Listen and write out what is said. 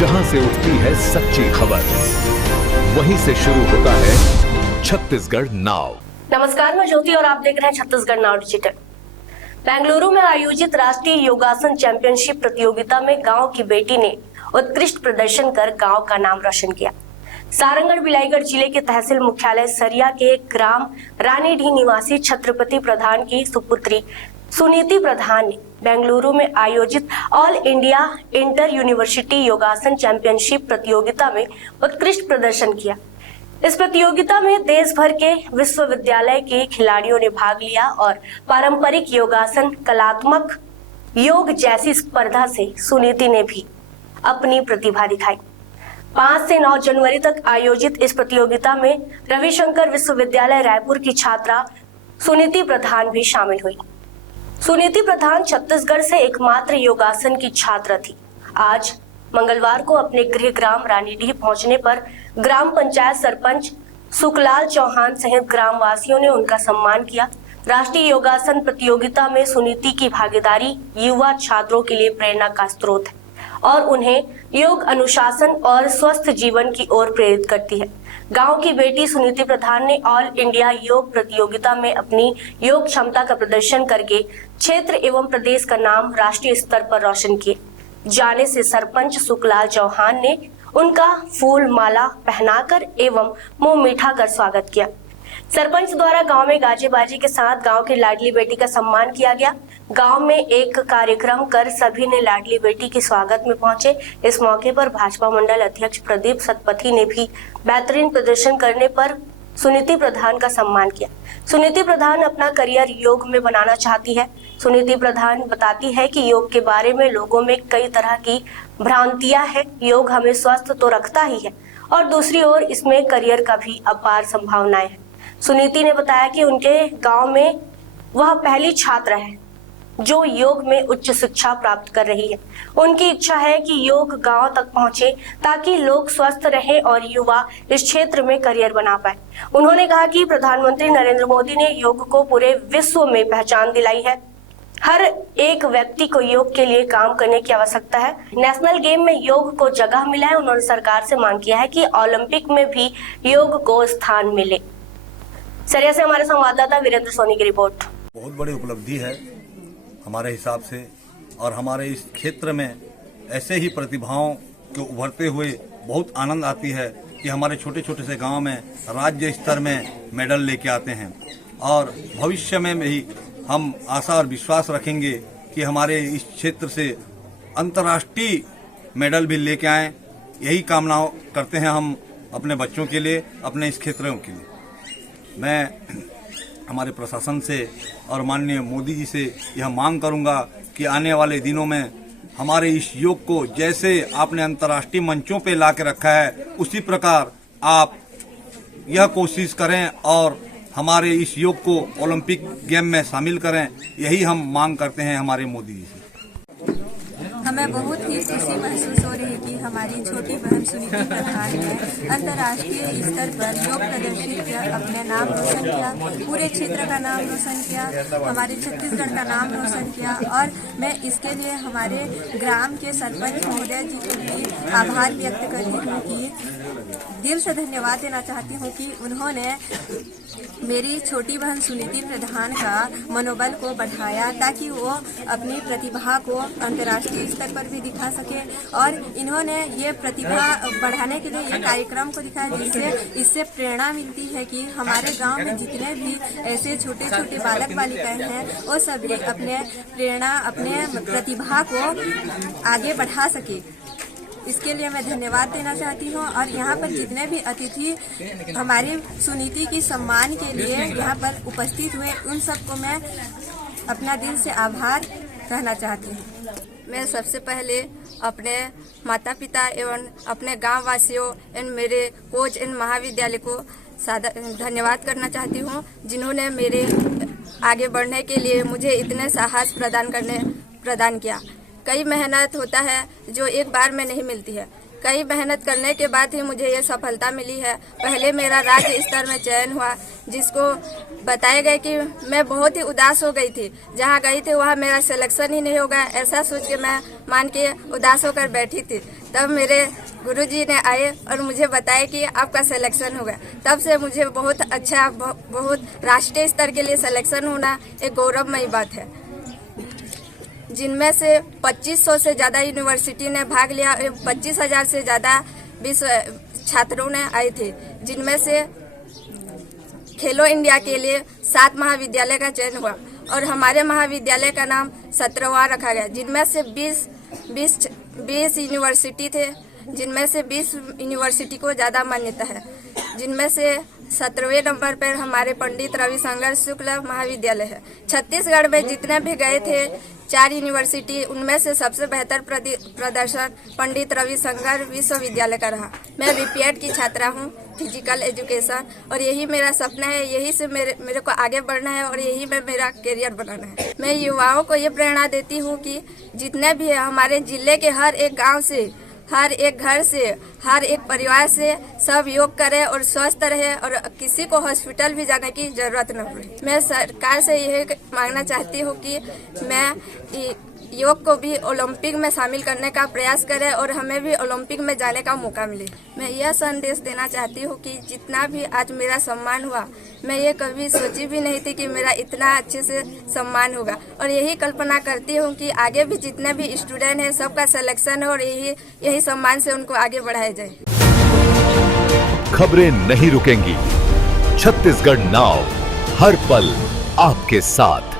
जहां से उठती है सच्ची खबर, वहीं से शुरू होता है छत्तीसगढ़ नाव। नमस्कार, मैं ज्योति और आप देख रहे हैं छत्तीसगढ़ नाव डिजिटल। बेंगलुरु में आयोजित राष्ट्रीय योगासन चैंपियनशिप प्रतियोगिता में गांव की बेटी ने उत्कृष्ट प्रदर्शन कर गांव का नाम रोशन किया। सारंगढ़ बिलाईगढ़ जिले के तहसील मुख्यालय सरिया के ग्राम रानीडीह निवासी छत्रपति प्रधान की सुपुत्री सुनीति प्रधान ने बेंगलुरु में आयोजित ऑल इंडिया इंटर यूनिवर्सिटी योगासन चैंपियनशिप प्रतियोगिता में उत्कृष्ट प्रदर्शन किया। इस प्रतियोगिता में देश भर के विश्वविद्यालय के खिलाड़ियों ने भाग लिया और पारंपरिक योगासन, कलात्मक योग जैसी स्पर्धा से सुनीति ने भी अपनी प्रतिभा दिखाई। 5 से 9 जनवरी तक आयोजित इस प्रतियोगिता में रविशंकर विश्वविद्यालय रायपुर की छात्रा सुनीति प्रधान भी शामिल हुई। सुनीति प्रधान छत्तीसगढ़ से एकमात्र योगासन की छात्रा थी। आज मंगलवार को अपने गृह ग्राम रानीडीह पहुंचने पर ग्राम पंचायत सरपंच सुखलाल चौहान सहित ग्रामवासियों ने उनका सम्मान किया। राष्ट्रीय योगासन प्रतियोगिता में सुनीति की भागीदारी युवा छात्रों के लिए प्रेरणा का स्रोत है और उन्हें योग, अनुशासन और स्वस्थ जीवन की ओर प्रेरित करती है। गांव की बेटी सुनीति प्रधान ने ऑल इंडिया योग प्रतियोगिता में अपनी योग क्षमता का प्रदर्शन करके क्षेत्र एवं प्रदेश का नाम राष्ट्रीय स्तर पर रोशन किए जाने से सरपंच सुखलाल चौहान ने उनका फूल माला पहनाकर एवं मुंह मीठा कर स्वागत किया। सरपंच द्वारा गांव में गाजे बाजी के साथ गांव की लाडली बेटी का सम्मान किया गया। गांव में एक कार्यक्रम कर सभी ने लाडली बेटी के स्वागत में पहुंचे। इस मौके पर भाजपा मंडल अध्यक्ष प्रदीप सतपथी ने भी बेहतरीन प्रदर्शन करने पर सुनीति प्रधान का सम्मान किया। सुनीति प्रधान अपना करियर योग में बनाना चाहती है। सुनीति प्रधान बताती है कि योग के बारे में लोगों में कई तरह की भ्रांतियां हैं। योग हमें स्वस्थ तो रखता ही है और दूसरी ओर इसमें करियर का भी अपार संभावनाएं हैं। सुनीति ने बताया कि उनके गांव में वह पहली छात्रा है जो योग में उच्च शिक्षा प्राप्त कर रही है। उनकी इच्छा है कि योग गांव तक पहुंचे ताकि लोग स्वस्थ रहें और युवा इस क्षेत्र में करियर बना पाए। उन्होंने कहा कि प्रधानमंत्री नरेंद्र मोदी ने योग को पूरे विश्व में पहचान दिलाई है। हर एक व्यक्ति को योग के लिए काम करने की आवश्यकता है। नेशनल गेम में योग को जगह मिला है। उन्होंने सरकार से मांग किया है कि ओलंपिक में भी योग को स्थान मिले। सरिया से हमारे संवाददाता वीरेंद्र सोनी की रिपोर्ट। बहुत बड़ी उपलब्धि है हमारे हिसाब से और हमारे इस क्षेत्र में ऐसे ही प्रतिभाओं को उभरते हुए बहुत आनंद आती है कि हमारे छोटे छोटे से गांव में राज्य स्तर में मेडल लेके आते हैं और भविष्य में भी हम आशा और विश्वास रखेंगे कि हमारे इस क्षेत्र से अंतर्राष्ट्रीय मेडल भी लेके आएं। यही कामना करते हैं हम अपने बच्चों के लिए, अपने इस क्षेत्रों के लिए। मैं हमारे प्रशासन से और माननीय मोदी जी से यह मांग करूंगा कि आने वाले दिनों में हमारे इस योग को जैसे आपने अंतर्राष्ट्रीय मंचों पे ला के रखा है उसी प्रकार आप यह कोशिश करें और हमारे इस योग को ओलंपिक गेम में शामिल करें। यही हम मांग करते हैं हमारे मोदी जी से। हमें बहुत ही खुशी महसूस हो रही है कि हमारी छोटी बहन सुनीति प्रधान ने अंतर्राष्ट्रीय स्तर पर योग प्रदर्शित किया, अपने नाम रोशन किया, पूरे क्षेत्र का नाम रोशन किया, हमारे छत्तीसगढ़ का नाम रोशन किया। और मैं इसके लिए हमारे ग्राम के सरपंच महोदय जी को भी आभार व्यक्त करती हूँ कि दिल से धन्यवाद देना चाहती हूँ कि उन्होंने मेरी छोटी बहन सुनीति प्रधान का मनोबल को बढ़ाया ताकि वो अपनी प्रतिभा को अंतर्राष्ट्रीय स्तर पर भी दिखा सके। और इन्होंने ये प्रतिभा बढ़ाने के लिए ये कार्यक्रम को दिखाया जिससे इससे प्रेरणा मिलती है कि हमारे गांव में जितने भी ऐसे छोटे छोटे बालक बालिकाएं हैं वो सभी अपने प्रेरणा, अपने प्रतिभा को आगे बढ़ा सके। इसके लिए मैं धन्यवाद देना चाहती हूँ। और यहाँ पर जितने भी अतिथि हमारी सुनीति की सम्मान के लिए यहाँ पर उपस्थित हुए उन सबको मैं अपना दिल से आभार कहना चाहती हूँ। मैं सबसे पहले अपने माता पिता एवं अपने गांव वासियों एवं मेरे कोच एवं महाविद्यालय को धन्यवाद करना चाहती हूँ जिन्होंने मेरे आगे बढ़ने के लिए मुझे इतने साहस प्रदान किया। कई मेहनत होता है जो एक बार में नहीं मिलती है। कई मेहनत करने के बाद ही मुझे ये सफलता मिली है। पहले मेरा राज्य स्तर में चयन हुआ जिसको बताया गया कि मैं बहुत ही उदास हो गई थी। जहाँ गई थी वहाँ मेरा सिलेक्शन ही नहीं होगा ऐसा सोच के मैं मान के उदास होकर बैठी थी। तब मेरे गुरुजी ने आए और मुझे बताया कि आपका सिलेक्शन होगा। तब से मुझे बहुत अच्छा, बहुत राष्ट्रीय स्तर के लिए सिलेक्शन होना एक गौरवमयी बात है। जिनमें से 2500 से ज़्यादा यूनिवर्सिटी ने भाग लिया, 25,000 से ज़्यादा विश्व छात्रों ने आए थे, जिनमें से खेलो इंडिया के लिए 7 महाविद्यालय का चयन हुआ और हमारे महाविद्यालय का नाम 17वां रखा गया, जिनमें से 20 यूनिवर्सिटी थे, जिनमें से 20 यूनिवर्सिटी को ज़्यादा मान्यता है, जिनमें से 17वें नंबर पर हमारे पंडित रविशंकर शुक्ल महाविद्यालय है। छत्तीसगढ़ में जितने भी गए थे 4 यूनिवर्सिटी, उनमें से सबसे बेहतर प्रदर्शन पंडित रविशंकर विश्वविद्यालय का रहा। मैं बीपीएड की छात्रा हूँ, फिजिकल एजुकेशन, और यही मेरा सपना है, यही से मेरे को आगे बढ़ना है और यही में मेरा करियर बनाना है। मैं युवाओं को ये प्रेरणा देती हूँ कि जितने भी हमारे जिले के हर एक गाँव से, हर एक घर से, हर एक परिवार से सब योग करें और स्वस्थ रहे और किसी को हॉस्पिटल भी जाने की जरूरत न पड़े। मैं सरकार से यह मांगना चाहती हूँ कि मैं योग को भी ओलंपिक में शामिल करने का प्रयास करें और हमें भी ओलंपिक में जाने का मौका मिले। मैं यह संदेश देना चाहती हूँ कि जितना भी आज मेरा सम्मान हुआ, मैं ये कभी सोची भी नहीं थी कि मेरा इतना अच्छे से सम्मान होगा, और यही कल्पना करती हूँ कि आगे भी जितने भी स्टूडेंट हैं सबका सिलेक्शन हो और यही सम्मान से उनको आगे बढ़ाया जाए। खबरें नहीं रुकेंगी, छत्तीसगढ़ नाउ हर पल आपके साथ।